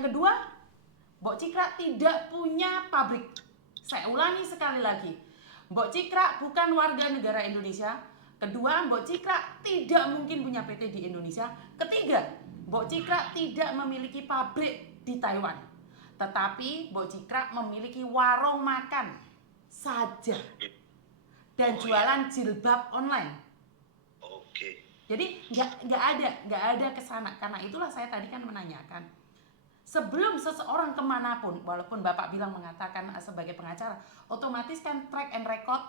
Yang kedua, Mbok Cikra tidak punya pabrik. Saya ulangi sekali lagi. Mbok Cikra bukan warga negara Indonesia. Kedua, Mbok Cikra tidak mungkin punya PT di Indonesia. Ketiga, Mbok Cikra tidak memiliki pabrik di Taiwan. Tetapi Mbok Cikra memiliki warung makan saja dan jualan jilbab online. Oke. Jadi nggak ada kesana. Karena itulah saya tadi kan menanyakan, sebelum seseorang kemanapun, walaupun Bapak bilang mengatakan sebagai pengacara, otomatis kan track and record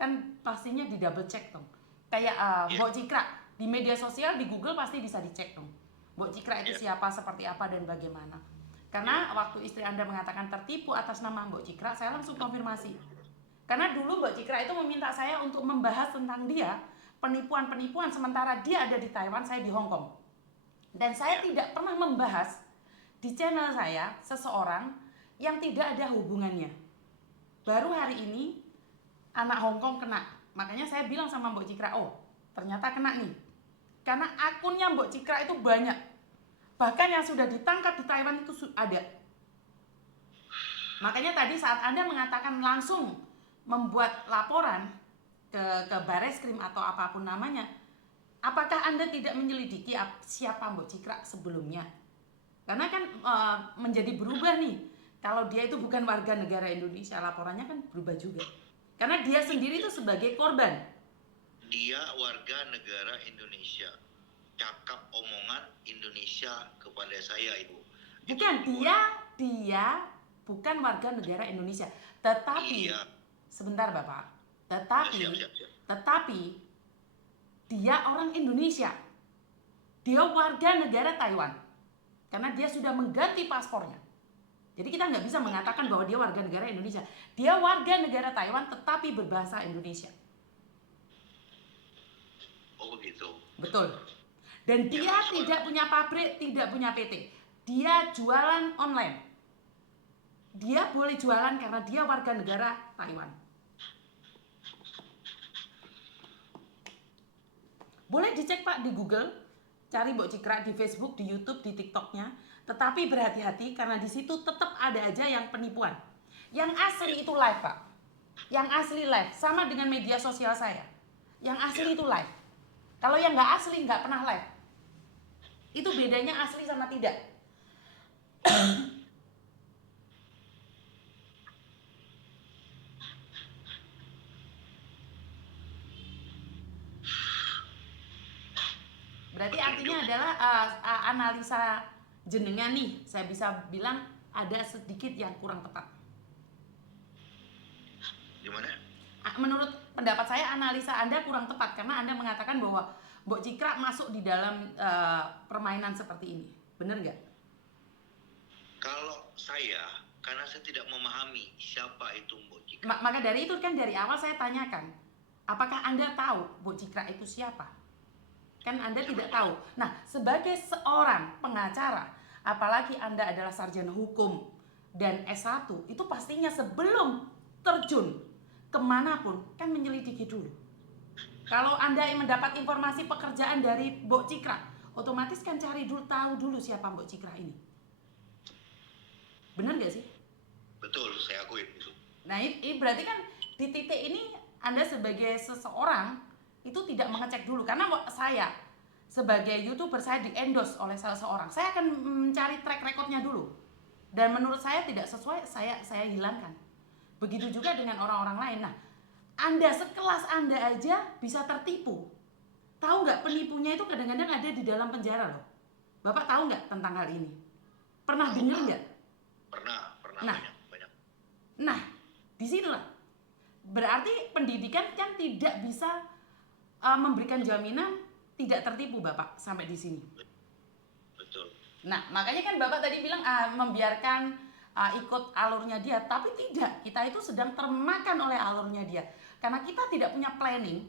kan pastinya di double check dong. Kayak Mbok Cikra di media sosial, di Google pasti bisa dicek dong. Mbok Cikra itu siapa, seperti apa, dan bagaimana. Karena waktu istri Anda mengatakan tertipu atas nama Mbok Cikra, saya langsung konfirmasi. Karena dulu Mbok Cikra itu meminta saya untuk membahas tentang dia, penipuan-penipuan, sementara dia ada di Taiwan, saya di Hong Kong. Dan saya tidak pernah membahas di channel saya seseorang yang tidak ada hubungannya. Baru hari ini anak Hong Kong kena. Makanya saya bilang sama Mbok Cikra, oh ternyata kena nih. Karena akunnya Mbok Cikra itu banyak. Bahkan yang sudah ditangkap di Taiwan itu ada. Makanya tadi saat Anda mengatakan langsung membuat laporan ke Bareskrim atau apapun namanya, apakah Anda tidak menyelidiki siapa Mbok Cikra sebelumnya? Karena kan menjadi berubah nih. Kalau dia itu bukan warga negara Indonesia, laporannya kan berubah juga. Karena dia sendiri itu sebagai korban. Dia warga negara Indonesia. Cakap omongan Indonesia kepada saya, Ibu. Bukan, dia bukan warga negara Indonesia. Tetapi, sebentar Bapak. Tetapi dia orang Indonesia. Dia warga negara Taiwan. Karena dia sudah mengganti paspornya. Jadi kita nggak bisa mengatakan bahwa dia warga negara Indonesia. Dia warga negara Taiwan tetapi berbahasa Indonesia. Oh begitu. Betul. Dan dia tidak punya pabrik, tidak punya PT. Dia jualan online. Dia boleh jualan karena dia warga negara Taiwan. Boleh dicek Pak di Google, cari Mbok Cikra di Facebook, di YouTube, di TikToknya. Tetapi berhati-hati karena di situ tetap ada aja yang penipuan. Yang asli itu live Pak. Yang asli live, sama dengan media sosial saya. Yang asli itu live. Kalau yang nggak asli nggak pernah live. Itu bedanya asli sama tidak. Berarti artinya adalah analisa jenengan nih, saya bisa bilang ada sedikit yang kurang tepat. Gimana? Menurut pendapat saya analisa Anda kurang tepat karena Anda mengatakan bahwa Mbok Cikra masuk di dalam permainan seperti ini. Benar nggak? Kalau saya, karena saya tidak memahami siapa itu Mbok Cikra. Maka dari itu kan dari awal saya tanyakan, apakah Anda tahu Mbok Cikra itu siapa? Kan Anda tidak tahu. Nah, sebagai seorang pengacara, apalagi Anda adalah sarjana hukum dan S1, itu pastinya sebelum terjun kemanapun, kan menyelidiki dulu. Kalau Anda mendapat informasi pekerjaan dari Mbok Cikra, otomatis kan cari dulu, tahu dulu siapa Mbok Cikra ini. Benar gak sih? Betul, saya akui itu. Nah, ini berarti kan di titik ini Anda sebagai seseorang itu tidak mengecek dulu. Karena saya sebagai YouTuber, saya di-endorse oleh seseorang. Saya akan mencari track recordnya dulu. Dan menurut saya tidak sesuai, saya hilangkan. Begitu juga dengan orang-orang lain. Nah, Anda sekelas Anda aja bisa tertipu. Tahu nggak, penipunya itu kadang-kadang ada di dalam penjara loh. Bapak tahu nggak tentang hal ini? Pernah dengar nggak? Pernah Nah, banyak. Nah, disitulah. Berarti pendidikan kan tidak bisa memberikan jaminan tidak tertipu Bapak sampai di sini. Betul. Nah, makanya kan Bapak tadi bilang membiarkan ikut alurnya dia, tapi tidak. Kita itu sedang termakan oleh alurnya dia. Karena kita tidak punya planning,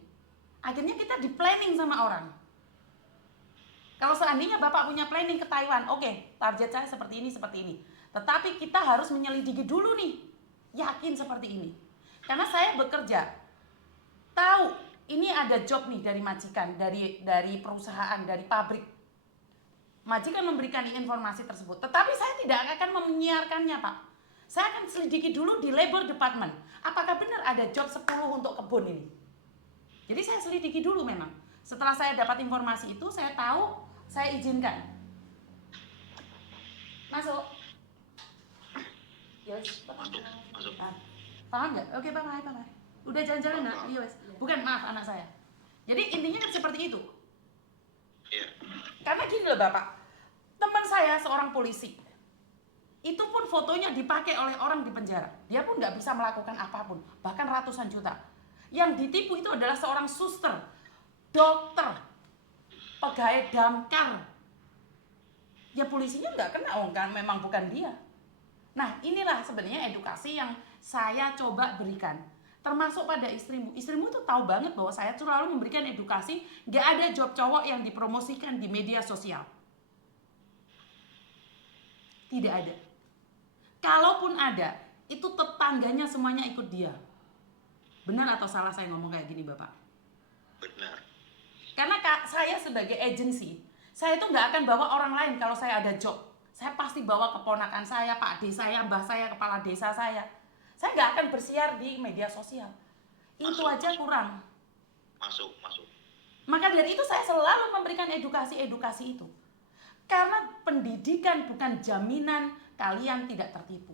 akhirnya kita di planning sama orang. Kalau seandainya Bapak punya planning ke Taiwan, oke, target saya seperti ini, seperti ini. Tetapi kita harus menyelidiki dulu nih, yakin seperti ini. Karena saya bekerja, tahu ini ada job nih dari majikan, dari perusahaan, dari pabrik. Majikan memberikan informasi tersebut, tetapi saya tidak akan menyiarkannya, Pak. Saya akan selidiki dulu di labor department. Apakah benar ada job 10 untuk kebun ini? Jadi saya selidiki dulu memang. Setelah saya dapat informasi itu, saya tahu, saya izinkan. Masuk. Yes, Masuk. Paham nggak? Oke, bye-bye. Udah jalan-jalan nggak? Yes. Bukan, maaf anak saya. Jadi intinya kan seperti itu. Iya. Karena gini loh Bapak, teman saya seorang polisi, itu pun fotonya dipakai oleh orang di penjara. Dia pun nggak bisa melakukan apapun, bahkan ratusan juta. Yang ditipu itu adalah seorang suster, dokter, pegawai damkar. Ya polisinya nggak kena, kan memang bukan dia. Nah inilah sebenarnya edukasi yang saya coba berikan. Termasuk pada istrimu. Istrimu tuh tahu banget bahwa saya selalu memberikan edukasi. Nggak ada job cowok yang dipromosikan di media sosial. Tidak ada. Kalaupun ada, itu tetangganya semuanya ikut dia. Benar atau salah saya ngomong kayak gini Bapak? Benar. Karena saya sebagai agensi, saya itu nggak akan bawa orang lain kalau saya ada job. Saya pasti bawa keponakan saya, Pak D saya, Mbah saya, kepala desa saya. Saya nggak akan bersiar di media sosial. Itu aja kurang. Masuk. Maka dari itu saya selalu memberikan edukasi itu. Karena pendidikan bukan jaminan kalian tidak tertipu.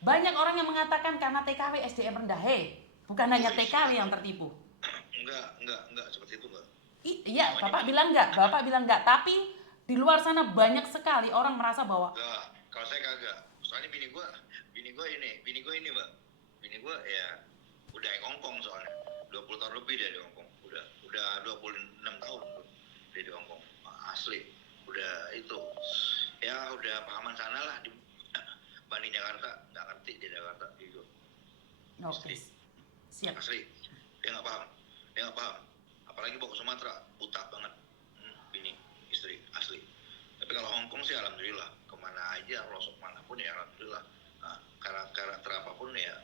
Banyak orang yang mengatakan karena TKW SDM rendah. Bukan hanya TKW yang tertipu. Enggak seperti itu, Mbak. Iya, Bapak bilang enggak. Tapi di luar sana banyak sekali orang merasa bahwa Enggak, kalau saya kagak. Soalnya bini gua ini, Mbak. Bini gua ya udah ngongkong soalnya. 20 tahun lebih dia di Hongkong. Udah 26 tahun dia di Hongkong. Asli. Udah itu. Ya udah pahaman sana lah di banding Jakarta, nggak ngerti di Jakarta gitu. Oke. Siap. Asli. Dia nggak paham. Apalagi bawa ke Sumatera, buta banget. Bini, istri, asli. Tapi kalau Hongkong sih alhamdulillah, kemana aja, pelosok manapun ya alhamdulillah. Nah, karakter apapun ya,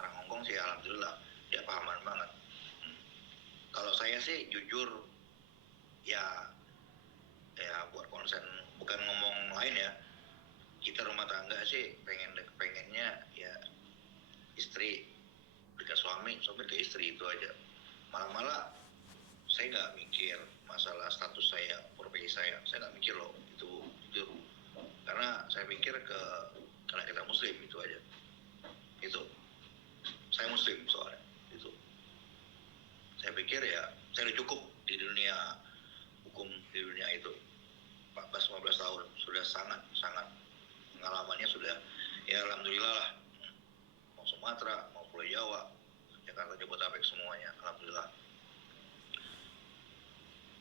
orang Hongkong sih alhamdulillah, dia pahaman banget. Kalau saya sih jujur, ya buat konsen, bukan ngomong lain ya, kita rumah tangga sih pengennya ya istri ke suami ke istri itu aja. Malah saya nggak mikir masalah status saya, profesi saya nggak mikir loh itu jujur. Karena saya pikir karena kita muslim itu aja. Itu saya muslim soalnya itu. Saya pikir ya saya udah cukup di dunia hukum, di dunia itu 14-15 tahun sudah sangat pengalamannya sudah ya alhamdulillah lah. Mau Sumatera, mau Pulau Jawa, Jakarta, Jabodetabek semuanya alhamdulillah.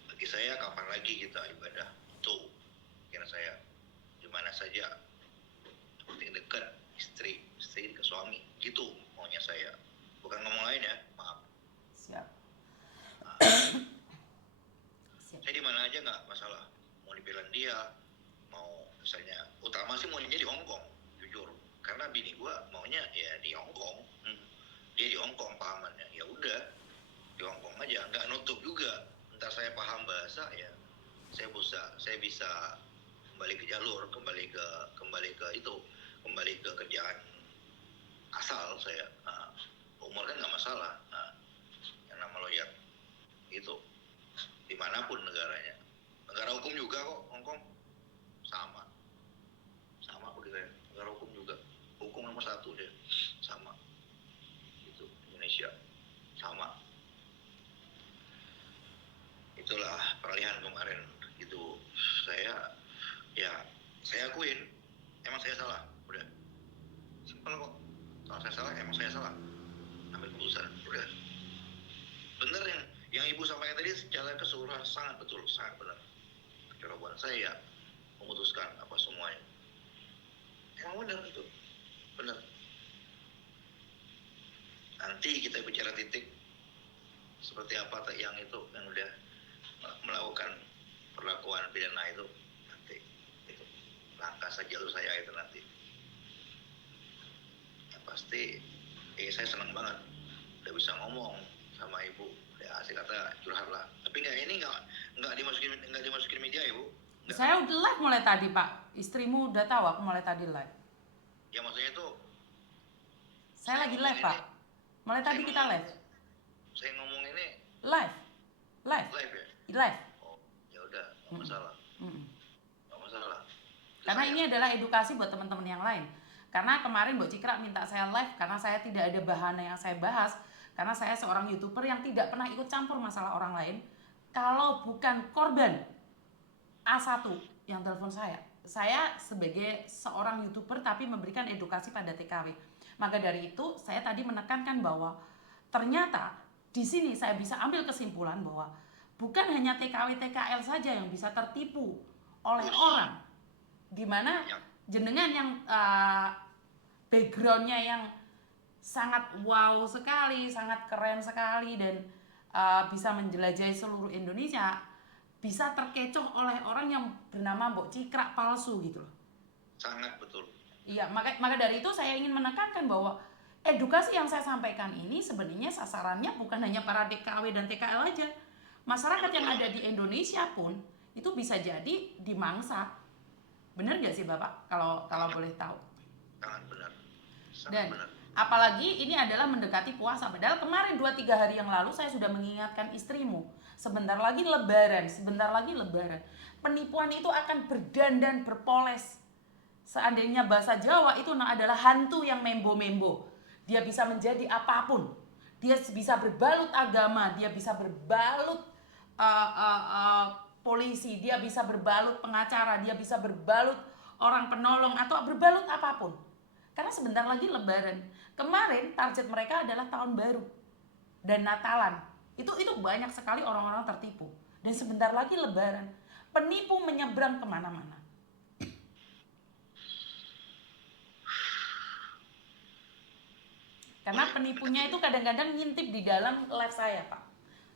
Bagi saya kapan lagi kita ibadah tuh, kira saya di mana saja, penting dekat istri ke suami gitu maunya saya, bukan ngomong lain ya, maaf. Siap. Saya di mana aja nggak masalah, mau di Finlandia, mau misalnya utama sih mau jadi di Hongkong jujur, karena bini gua maunya ya di Hongkong. Dia di Hongkong pahamannya, ya udah di Hongkong aja, nggak nutup juga. Entar saya paham bahasa ya, saya bisa kembali ke jalur, kembali ke kerjaan asal saya. Nah, umur kan nggak masalah. Nah, yang nama lawyer itu dimanapun negaranya, negara hukum juga kok Hongkong, sama seperti saya, negara hukum juga, hukum nomor 1 dia, sama itu Indonesia sama. Itulah peralihan kemarin gitu. Saya akuin emang saya salah, udah simpel kok. Kalau saya salah emang saya salah, ambil keputusan udah. Bener yang ibu sampaikan tadi secara keseluruhan sangat betul, sangat benar. Jawaban saya memutuskan apa semuanya emang benar itu, benar. Nanti kita bicara titik seperti apa yang itu yang udah melakukan perlakuan pidana itu, nanti itu langkah jalur saya itu nanti. Yang pasti saya senang banget udah bisa ngomong sama ibu, ya asik kata curhat lah. Tapi nggak dimasukin media ya Bu, Enggak. Saya udah live mulai tadi, Pak. Istrimu udah tahu aku mulai tadi live. Ya maksudnya itu Saya lagi live, Pak. Mulai tadi kita live. Saya ngomong ini Live. Live. live ya. Live. Oh, ya udah, nggak masalah. Mm-mm. Nggak masalah. Karena Saya- ini adalah edukasi buat teman-teman yang lain. Karena kemarin Mbok Cikra minta saya live karena saya tidak ada bahan yang saya bahas. Karena saya seorang YouTuber yang tidak pernah ikut campur masalah orang lain. Kalau bukan korban A1 yang telepon saya. Saya sebagai seorang YouTuber tapi memberikan edukasi pada TKW. Maka dari itu saya tadi menekankan bahwa ternyata di sini saya bisa ambil kesimpulan bahwa bukan hanya TKW TKL saja yang bisa tertipu oleh orang. Dimana Ya. jenengan yang backgroundnya yang sangat wow sekali, sangat keren sekali dan bisa menjelajahi seluruh Indonesia, bisa terkecoh oleh orang yang bernama Mbok Cikra palsu gitu loh. Sangat betul. Iya, maka dari itu saya ingin menekankan bahwa edukasi yang saya sampaikan ini sebenarnya sasarannya bukan hanya para TKW dan TKL aja. Masyarakat yang ada di Indonesia pun itu bisa jadi dimangsa. Benar nggak sih Bapak? Kalau boleh tahu. Sangat benar. Sangat Dan benar. apalagi ini adalah mendekati puasa. Padahal kemarin 2-3 hari yang lalu saya sudah mengingatkan istrimu. Sebentar lagi lebaran, sebentar lagi lebaran. Penipuan itu akan berdandan berpoles. Seandainya bahasa Jawa itu adalah hantu yang membo-membo. Dia bisa menjadi apapun. Dia bisa berbalut agama, dia bisa berbalut polisi, dia bisa berbalut pengacara, dia bisa berbalut orang penolong atau berbalut apapun. Karena sebentar lagi lebaran. Kemarin target mereka adalah tahun baru dan Natalan. Itu banyak sekali orang-orang tertipu. Dan sebentar lagi lebaran. Penipu menyeberang kemana-mana. Karena penipunya itu kadang-kadang ngintip di dalam live saya, Pak.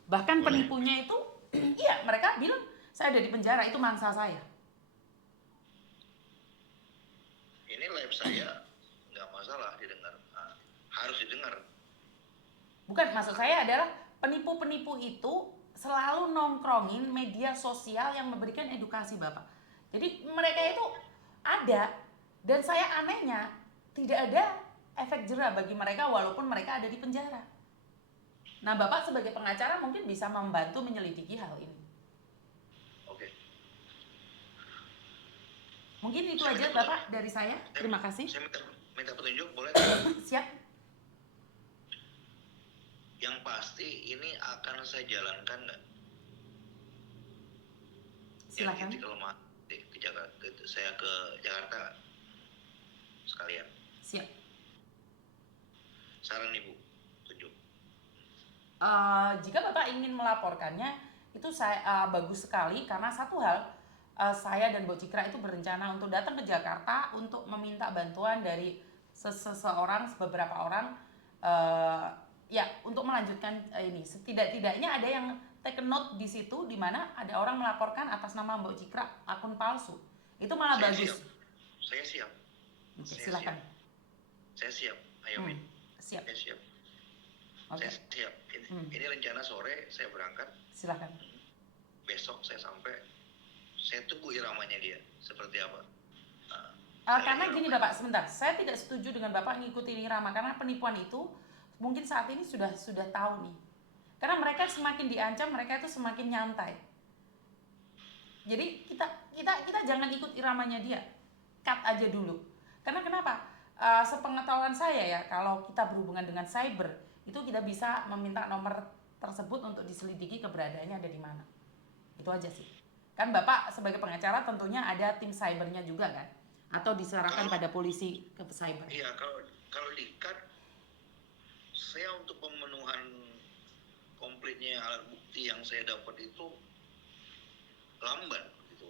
Bahkan penipunya itu, iya mereka bilang, saya ada di penjara, itu mangsa saya. Ini live saya nggak masalah didengar. Nah, harus didengar. Bukan, maksud saya adalah penipu-penipu itu selalu nongkrongin media sosial yang memberikan edukasi, Bapak. Jadi mereka itu ada, dan saya anehnya tidak ada efek jera bagi mereka walaupun mereka ada di penjara. Nah, Bapak sebagai pengacara mungkin bisa membantu menyelidiki hal ini. Oke. Mungkin itu aja Bapak dari saya. Terima kasih. Saya minta petunjuk boleh? Siap. Yang pasti ini akan saya jalankan nggak? Silakan. Jadi kalau ke Jakarta, saya ke Jakarta sekalian. Siap. Saran Ibu, tunjuk. Jika Bapak ingin melaporkannya, itu saya bagus sekali karena satu hal, saya dan Mbok Cikra itu berencana untuk datang ke Jakarta untuk meminta bantuan dari seseorang, beberapa orang, ya untuk melanjutkan ini. Setidak-tidaknya ada yang take note di situ, di mana ada orang melaporkan atas nama Mbok Cikra akun palsu. Itu malah Saya bagus. siap. Saya siap. Oke, Saya silakan. Saya siap. Ayo Min. Siap. Saya siap. Oke, Saya siap. Ini rencana sore saya berangkat. silakan. Besok saya sampai. Saya tunggu iramanya dia seperti apa. Karena gini Bapak, sebentar, saya tidak setuju dengan Bapak ngikutin irama karena penipuan itu mungkin saat ini sudah tahu nih. Karena mereka semakin diancam, mereka itu semakin nyantai. Jadi kita jangan ikut iramanya dia, cut aja dulu. Karena kenapa? Sepengetahuan saya ya, kalau kita berhubungan dengan cyber itu kita bisa meminta nomor tersebut untuk diselidiki keberadaannya ada di mana. Itu aja sih. Kan Bapak sebagai pengacara tentunya ada tim cybernya juga kan? Atau diserahkan pada polisi ke cyber. Iya, kalau di-cut, saya untuk pemenuhan komplitnya alat bukti yang saya dapat itu lambat. Gitu.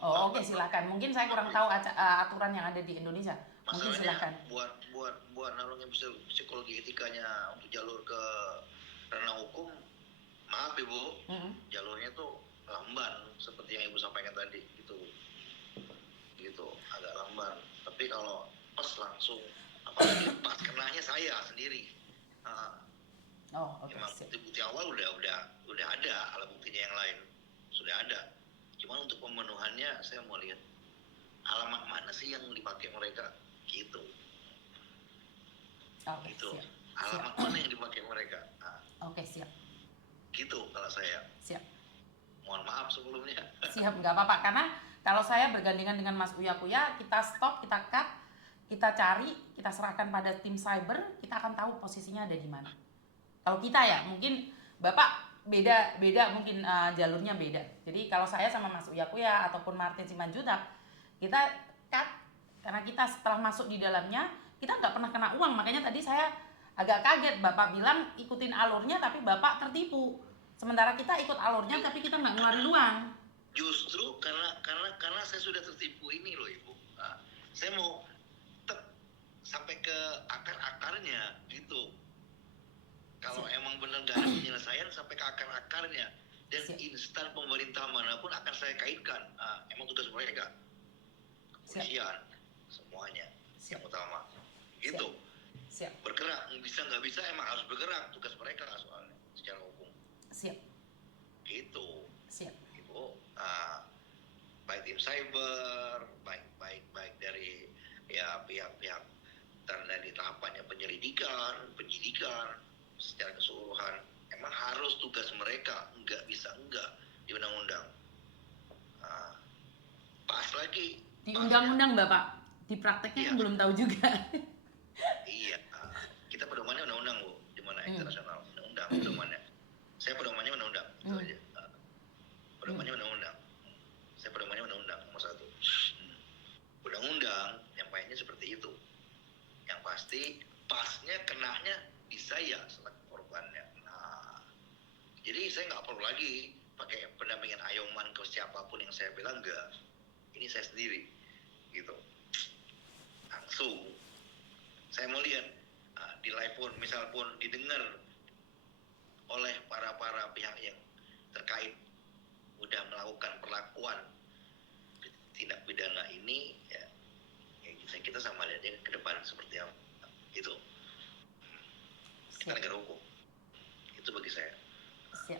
Oh oke, silakan. Mungkin saya kurang tahu aturan yang ada di Indonesia. Mungkin silakan. Masalahnya buat nalungin psikologi etikanya untuk jalur ke ranah hukum, maaf Ibu, jalurnya tuh lamban seperti yang Ibu sampaikan tadi gitu agak lamban. Tapi kalau pas langsung, apalagi pas kenanya saya sendiri. Oh oke. Memang bukti awal udah ada, alat buktinya yang lain sudah ada. Cuman untuk pemenuhannya saya mau lihat alamat mana sih yang dipakai mereka gitu. Oke, Gitu. siap. Alamat Siap. mana yang dipakai mereka? Nah, Oke, siap. gitu kalau saya. Siap. Mohon maaf sebelumnya. Siap, nggak apa-apa. Karena kalau saya bergandengan dengan Mas Uya Kuya, kita stop, kita cut, kita cari, kita serahkan pada tim cyber, kita akan tahu posisinya ada di mana. Kalau kita ya, mungkin Bapak beda mungkin jalurnya beda. Jadi kalau saya sama Mas Uya Kuya ataupun Martin Simanjuntak, kita cut karena kita setelah masuk di dalamnya, kita nggak pernah kena uang. Makanya tadi saya agak kaget, Bapak bilang ikutin alurnya tapi Bapak tertipu. Sementara kita ikut alurnya tapi kita nggak ngeluarin uang. Justru karena saya sudah tertipu ini loh Ibu. Nah, saya mau sampai ke akar-akarnya gitu. Kalau emang benar nggak ada penyelesaian sampai ke akar-akarnya, dan instan pemerintah manapun akan saya kaitkan. Nah, emang tugas mereka, kepolisian, semuanya yang utama. Gitu. Siap. Bergerak, bisa nggak bisa emang harus bergerak, tugas mereka soalnya secara hukum. Siap. Gitu. Siap. Ibu, baik tim cyber, baik dari ya pihak-pihak dari tahapannya penyidikan secara keseluruhan, emang harus tugas mereka, nggak bisa enggak di undang-undang. Pas lagi di undang-undang Bapak, di prakteknya belum tahu juga. Iya, kita pedomannya undang-undang Bu, di mana internasional undang-undang pedomannya. Saya pedomannya undang-undang, itu aja. Pedomannya undang-undang. Saya pedomannya undang-undang nomor 1. Undang-undang yang mainnya seperti itu. Yang pasti pasnya kenanya di saya selaku korbannya. Nah, jadi saya nggak perlu lagi pakai pendampingan ayoman ke siapapun yang saya bilang enggak. Ini saya sendiri, gitu. Langsung saya mau lihat di live pun, misal pun didengar oleh para pihak yang terkait udah melakukan perlakuan tindak pidana ini, ya kita sama lihatnya ke depan seperti apa. Itu kita negara hukum. Itu bagi saya.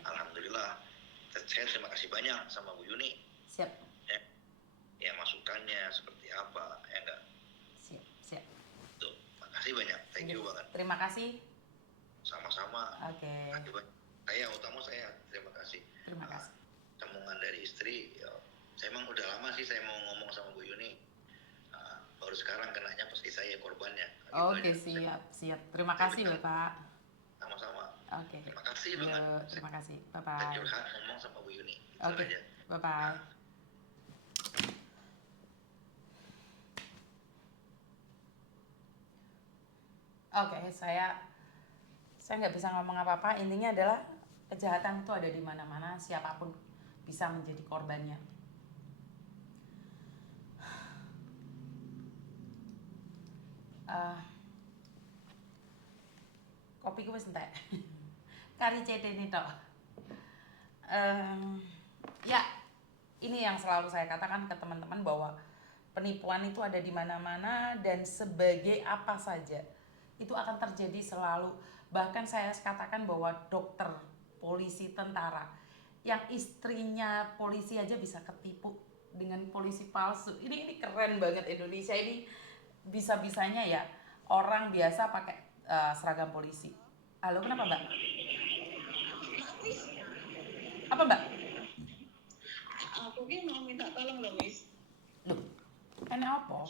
Alhamdulillah, saya terima kasih banyak sama Bu Yuni. Siap. Ya masukannya seperti apa, ya enggak. Siap. Tuh, makasih banyak. Thank you banget. Terima kasih. Sama-sama. Oke. Saya terima kasih. Terima kasih. Sambungan dari istri, ya, saya emang udah lama sih saya mau ngomong sama Bu Yuni. Baru sekarang kenanya pasti saya korbannya. Oke, siap. Terima kasih Bapak. Sama-sama. Oke. Terima kasih banget. Terima kasih. Bye-bye. Saya curhat ngomong sama Bu Yuni. Oke. Bye-bye. Oke, saya nggak bisa ngomong apa-apa. Intinya adalah kejahatan itu ada di mana-mana, siapapun bisa menjadi korbannya. Kopi wis entek. Kari CD ini tok. Ya, ini yang selalu saya katakan ke teman-teman bahwa penipuan itu ada di mana-mana dan sebagai apa saja itu akan terjadi selalu. Bahkan saya katakan bahwa dokter, polisi, tentara yang istrinya polisi aja bisa ketipu dengan polisi palsu. Ini keren banget Indonesia ini, bisa-bisanya ya orang biasa pakai seragam polisi. Halo, kenapa Mbak? Apa Mbak? Aku ini mau minta tolong loh Miss. Loh, kenapa?